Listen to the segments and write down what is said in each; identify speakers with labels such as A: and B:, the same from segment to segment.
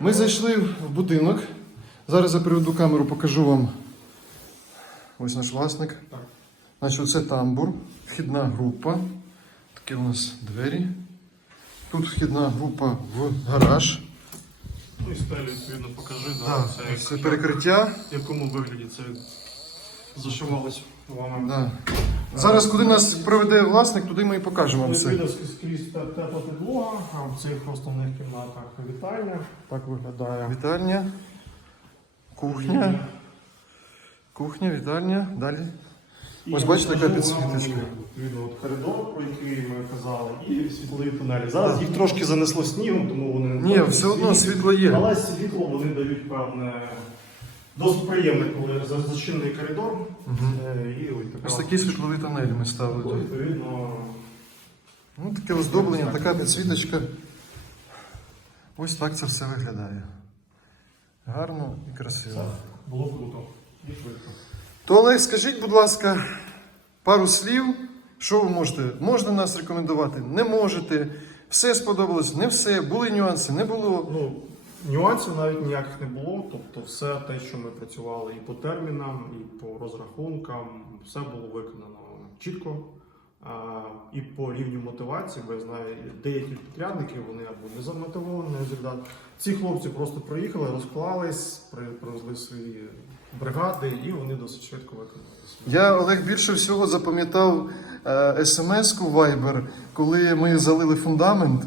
A: Ми зайшли в будинок. Зараз я приведу камеру, покажу вам. Ось наш власник.
B: Так.
A: Значить, це тамбур, вхідна група. Такі у нас двері. Тут вхідна група в гараж.
B: Ну і стелю, відповідно, покажи, да,
A: Да,
B: це,
A: це
B: як-
A: перекриття.
B: в якому вигляді це зашивалось вами.
A: Да. Зараз, куди нас приведе власник, туди ми і покажемо вам все.
B: Скрізь- скрізь те- тепла підлога, а в цих основних кімнатах вітальня. Так виглядає.
A: Вітальня, кухня, кухня, вітальня. Далі.
B: І
A: Ось бачите, яка підсвіточка.
B: Відповідно, от коридор, про який ми казали, і світлові тунелі. Зараз їх трошки занесло снігом, тому вони не
A: Ні,
B: трохи
A: все одно світло є.
B: Але світло вони дають певне досить приємне, коли за- зачинений коридор. Е, І ось така
A: Ось такі світлові тунелі ми ставили
B: відповідно.
A: Ну, таке оздоблення, така підсвіточка. Ось так це все виглядає. Гарно і красиво.
B: Було круто і швидко.
A: То Олег, скажіть, будь ласка, пару слів. Що ви можете? Можна нас рекомендувати? Не можете. Все сподобалось, не все. Були нюанси, не було.
B: Ну, нюансів навіть ніяких не було. Тобто, все те, що ми працювали і по термінам, і по розрахункам, все було виконано чітко. І по рівню мотивації, бо я знаю, деякі підрядники вони або не замотивовані результат. Ці хлопці просто приїхали, розклались, при- привезли свої бригади, і вони досить швидко виконали.
A: Я Олег більше всього запам'ятав е, смс-ку Viber, коли ми залили фундамент.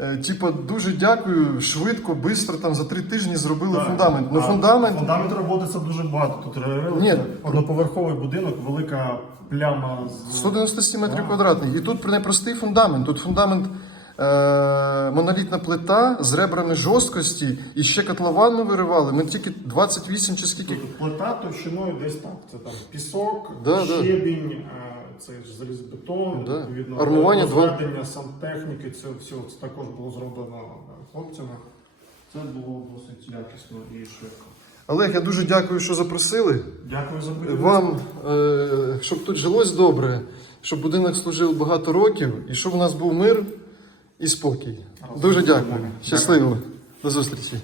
A: Е, типа, дуже дякую, швидко, швидко, там за три тижні зробили
B: Так.
A: фундамент. Ну, фундамент
B: Фундамент роботи це дуже багато. Тут
A: Ні.
B: одноповерховий будинок, велика пляма з
A: 197 метрів квадратних. І тут не простий фундамент. Тут фундамент е, монолітна плита з ребрами жорсткості, і ще котлован ми виривали. Ми тільки 28 чи скільки.
B: Тут плита товщиною десь так. Це там пісок,
A: Да, да.
B: щебінь, е, це ж залізобетон,
A: Да.
B: відповідно,
A: Армування два-
B: сантехніки, це все це також було зроблено е, хлопцями. Це було досить якісно і швидко.
A: Олег, я дуже дякую, що запросили.
B: Дякую за будівництво.
A: Вам, е, щоб тут жилось добре, щоб будинок служив багато років і щоб у нас був мир і спокій. Дуже дякую. Щасливо. До зустрічі.